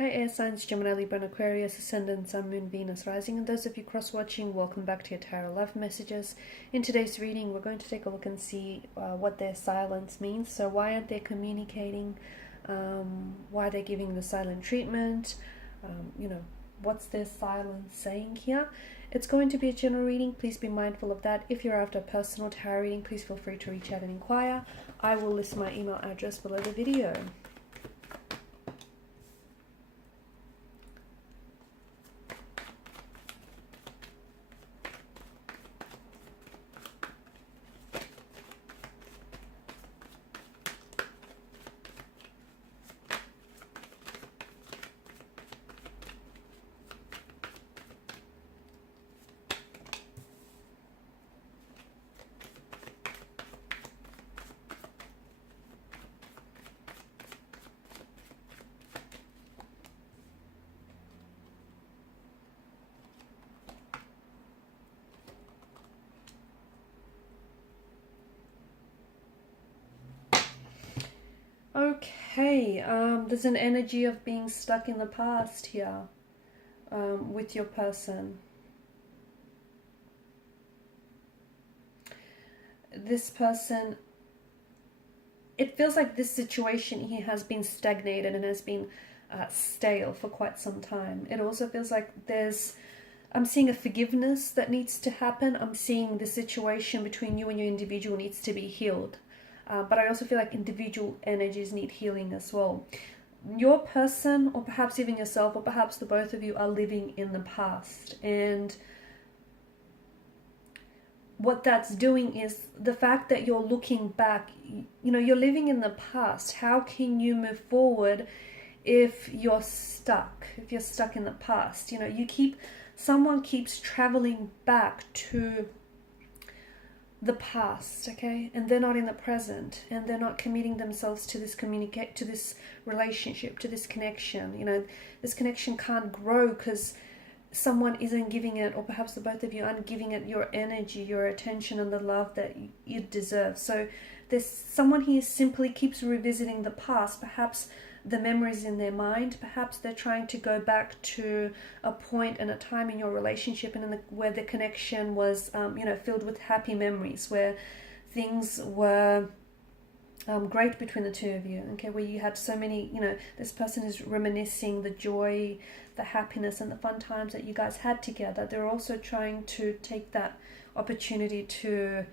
Hi air signs, Gemini, Libra and Aquarius, Ascendant, Sun, Moon, Venus, Rising, and those of you cross-watching, welcome back to your Tarot Love Messages. In today's reading, we're going to take a look and see what their silence means. So why aren't they communicating? Why they're giving the silent treatment? What's their silence saying here? It's going to be a general reading. Please be mindful of that. If you're after a personal tarot reading, please feel free to reach out and inquire. I will list my email address below the video. Okay, there's an energy of being stuck in the past here with your person. This person, it feels like this situation here has been stagnated and has been stale for quite some time. It also feels like I'm seeing a forgiveness that needs to happen. I'm seeing the situation between you and your individual needs to be healed. But I also feel like individual energies need healing as well. Your person, or perhaps even yourself, or perhaps the both of you, are living in the past. And what that's doing is the fact that you're looking back, you're living in the past. How can you move forward if you're stuck in the past? Someone keeps traveling back to the past, okay, and they're not in the present, and they're not committing themselves to this relationship, to this connection. This connection can't grow because someone isn't giving it, or perhaps the both of you aren't giving it your energy, your attention, and the love that you deserve. So there's someone here simply keeps revisiting the past, perhaps the memories in their mind. Perhaps they're trying to go back to a point and a time in your relationship and where the connection was filled with happy memories, where things were great between the two of you, okay, where you had so many, this person is reminiscing the joy, the happiness and the fun times that you guys had together. They're also trying to take that opportunity to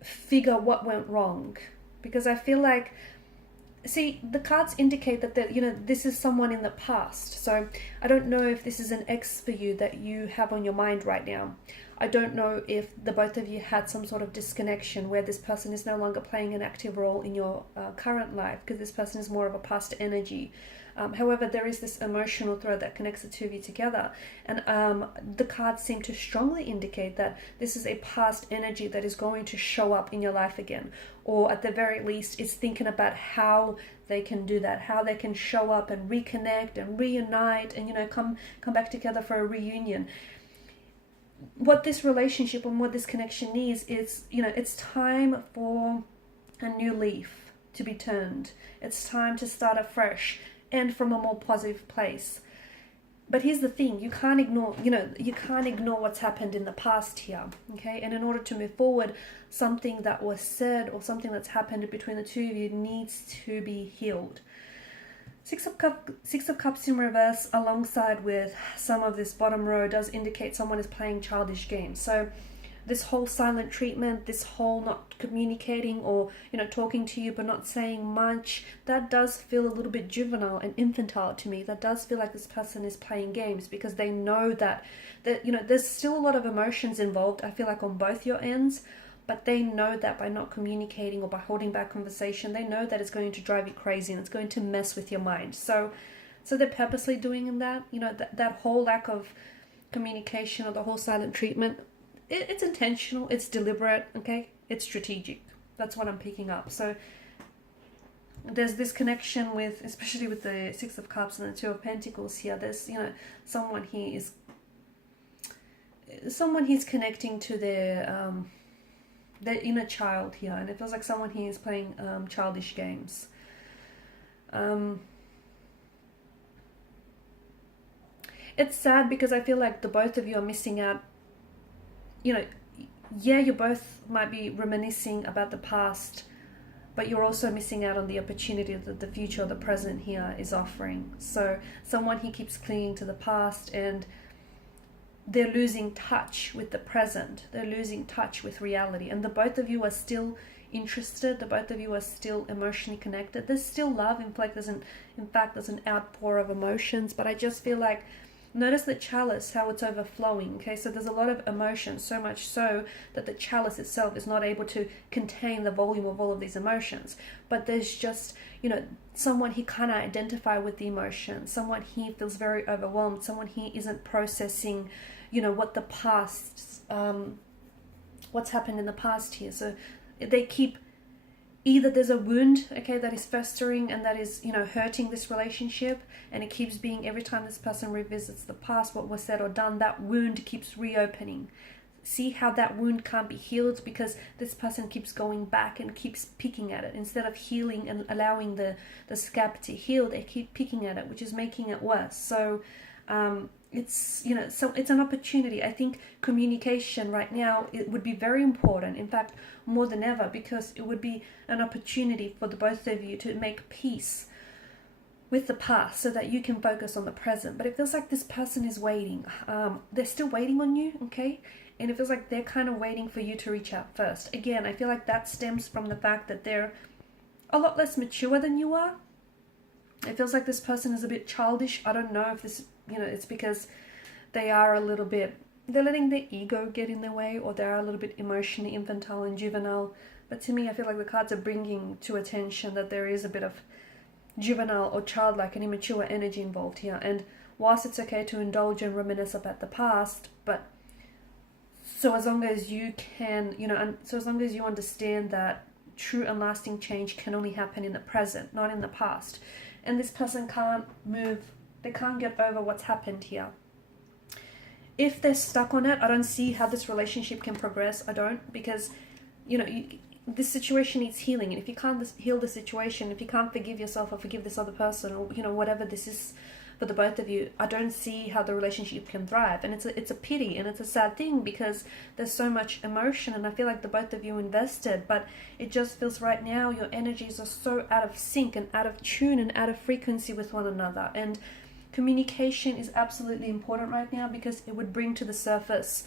figure what went wrong, because I feel like, see, the cards indicate that this is someone in the past. So I don't know if this is an ex for you that you have on your mind right now. I don't know if the both of you had some sort of disconnection where this person is no longer playing an active role in your current life, because this person is more of a past energy. However, there is this emotional thread that connects the two of you together. And the cards seem to strongly indicate that this is a past energy that is going to show up in your life again. Or at the very least, is thinking about how they can do that, how they can show up and reconnect and reunite and, come back together for a reunion. What this relationship and what this connection needs is, it's time for a new leaf to be turned. It's time to start afresh and from a more positive place. But here's the thing, you can't ignore what's happened in the past here, okay? And in order to move forward, something that was said or something that's happened between the two of you needs to be healed. Six of Cups in reverse alongside with some of this bottom row does indicate someone is playing childish games. So this whole silent treatment, this whole not communicating or, talking to you but not saying much, that does feel a little bit juvenile and infantile to me. That does feel like this person is playing games because they know that there's still a lot of emotions involved, I feel like, on both your ends. But they know that by not communicating or by holding back conversation, they know that it's going to drive you crazy and it's going to mess with your mind. So they're purposely doing that. That whole lack of communication or the whole silent treatment, it's intentional, it's deliberate, okay? It's strategic. That's what I'm picking up. So there's this connection with, especially with the Six of Cups and the Two of Pentacles here, there's, someone he's connecting to their inner child here, and it feels like someone here is playing childish games. it's sad because I feel like the both of you are missing out. You know, yeah, you both might be reminiscing about the past, but you're also missing out on the opportunity that the future or the present here is offering. So someone he keeps clinging to the past, and they're losing touch with the present. They're losing touch with reality. And the both of you are still interested. The both of you are still emotionally connected. There's still love. In fact, there's an outpour of emotions. But I just feel like, notice the chalice, how it's overflowing. Okay, so there's a lot of emotion, so much so that the chalice itself is not able to contain the volume of all of these emotions. But there's just, someone he can't identify with the emotion, someone he feels very overwhelmed, someone he isn't processing, what the past, what's happened in the past here. So they keep, either there's a wound, okay, that is festering and that is, hurting this relationship, and it keeps being, every time this person revisits the past, what was said or done, that wound keeps reopening. See how that wound can't be healed because this person keeps going back and keeps picking at it. Instead of healing and allowing the scab to heal, they keep picking at it, which is making it worse. So it's it's an opportunity. I think communication right now, it would be very important, in fact more than ever, because it would be an opportunity for the both of you to make peace with the past so that you can focus on the present. But it feels like this person is waiting. They're still waiting on you, okay? And it feels like they're kind of waiting for you to reach out first. Again, I feel like that stems from the fact that they're a lot less mature than you are. It feels like this person is a bit childish. I don't know if this, it's because they are a little bit, they're letting their ego get in their way, or they're a little bit emotionally infantile and juvenile. But to me, I feel like the cards are bringing to attention that there is a bit of juvenile or childlike and immature energy involved here. And whilst it's okay to indulge and reminisce about the past, but so as long as you can, so as long as you understand that true and lasting change can only happen in the present, not in the past. And this person can't move, they can't get over what's happened here. If they're stuck on it, I don't see how this relationship can progress. I don't, because, this situation needs healing. And if you can't heal the situation, if you can't forgive yourself or forgive this other person, or, whatever this is for the both of you, I don't see how the relationship can thrive. And it's a pity, and it's a sad thing, because there's so much emotion, and I feel like the both of you invested, but it just feels right now your energies are so out of sync and out of tune and out of frequency with one another. And communication is absolutely important right now, because it would bring to the surface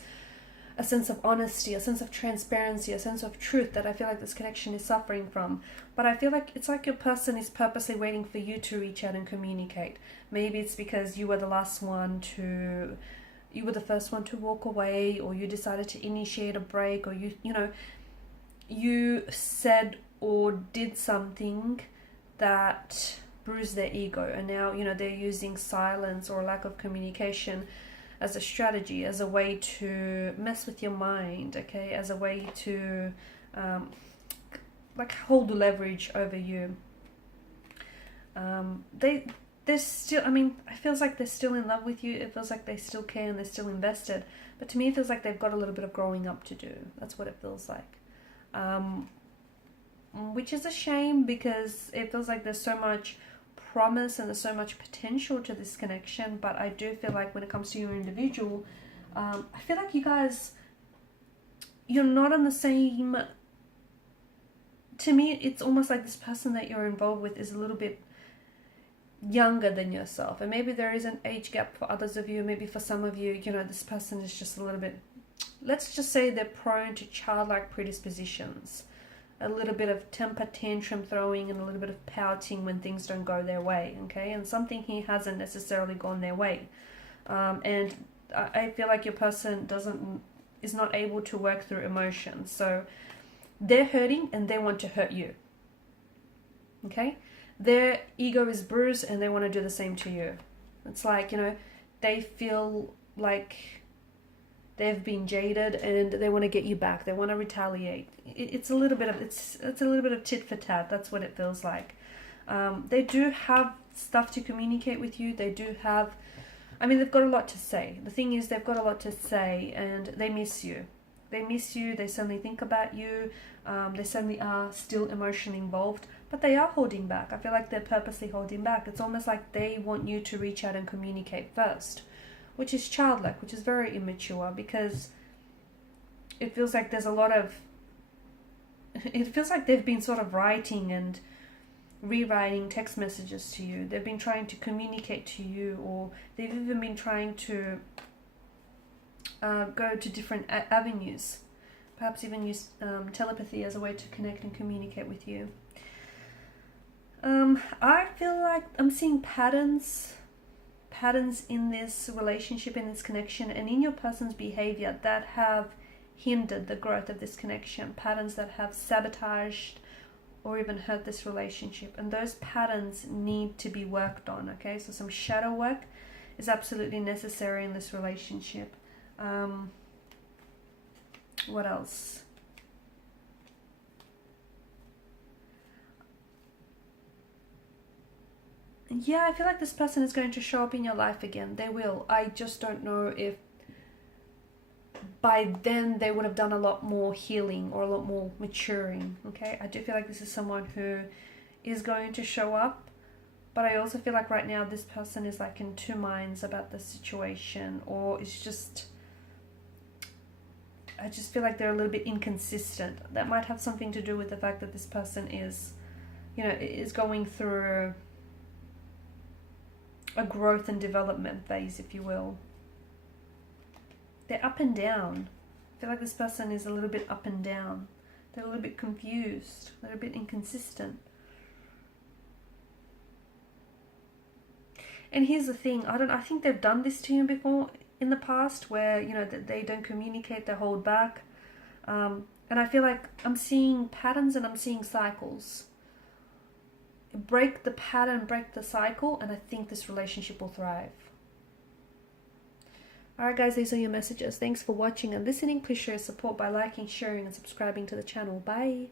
a sense of honesty, a sense of transparency, a sense of truth that I feel like this connection is suffering from. But I feel like it's like your person is purposely waiting for you to reach out and communicate. Maybe it's because you were the first one to walk away, or you decided to initiate a break, or you said or did something that bruised their ego, and now they're using silence or lack of communication as a strategy, as a way to mess with your mind, okay, as a way to hold leverage over you. They're still, it feels like they're still in love with you. It feels like they still care and they're still invested. But to me, it feels like they've got a little bit of growing up to do. That's what it feels like. Which is a shame, because it feels like there's so much promise and there's so much potential to this connection. But I do feel like when it comes to your individual, I feel like you guys, you're not on the same, to me, it's almost like this person that you're involved with is a little bit younger than yourself. And maybe there is an age gap for others of you. Maybe for some of you, this person is just a little bit, let's just say they're prone to childlike predispositions. A little bit of temper tantrum throwing and a little bit of pouting when things don't go their way, okay? And something here hasn't necessarily gone their way. And I feel like your person is not able to work through emotions. So they're hurting and they want to hurt you, okay? Their ego is bruised and they want to do the same to you. It's like, they feel like they've been jaded and they want to get you back. They want to retaliate. It's a little bit of tit for tat. That's what it feels like. They do have stuff to communicate with you. They do have, they've got a lot to say. The thing is, they've got a lot to say, and they miss you. They miss you. They suddenly think about you. They suddenly are still emotionally involved, but they are holding back. I feel like they're purposely holding back. It's almost like they want you to reach out and communicate first, which is childlike, which is very immature, because it feels like there's a lot of, it feels like they've been sort of writing and rewriting text messages to you. They've been trying to communicate to you, or they've even been trying to go to different avenues, perhaps even use telepathy as a way to connect and communicate with you. I feel like I'm seeing patterns in this relationship, in this connection, and in your person's behavior that have hindered the growth of this connection, patterns that have sabotaged or even hurt this relationship, and those patterns need to be worked on. Okay, so some shadow work is absolutely necessary in this relationship. What else? Yeah, I feel like this person is going to show up in your life again. They will. I just don't know if by then they would have done a lot more healing or a lot more maturing. Okay, I do feel like this is someone who is going to show up, but I also feel like right now this person is like in two minds about the situation, or it's just, I just feel like they're a little bit inconsistent. That might have something to do with the fact that this person is, you know, is going through a growth and development phase, if you will. They're up and down. I feel like this person is a little bit up and down. They're a little bit confused. They're a bit inconsistent. And here's the thing. I think they've done this to you before in the past, where, you know, that they don't communicate, they hold back. And I feel like I'm seeing patterns and I'm seeing cycles. Break the pattern, break the cycle, and I think this relationship will thrive. Alright guys, these are your messages. Thanks for watching and listening. Please show your support by liking, sharing and subscribing to the channel. Bye.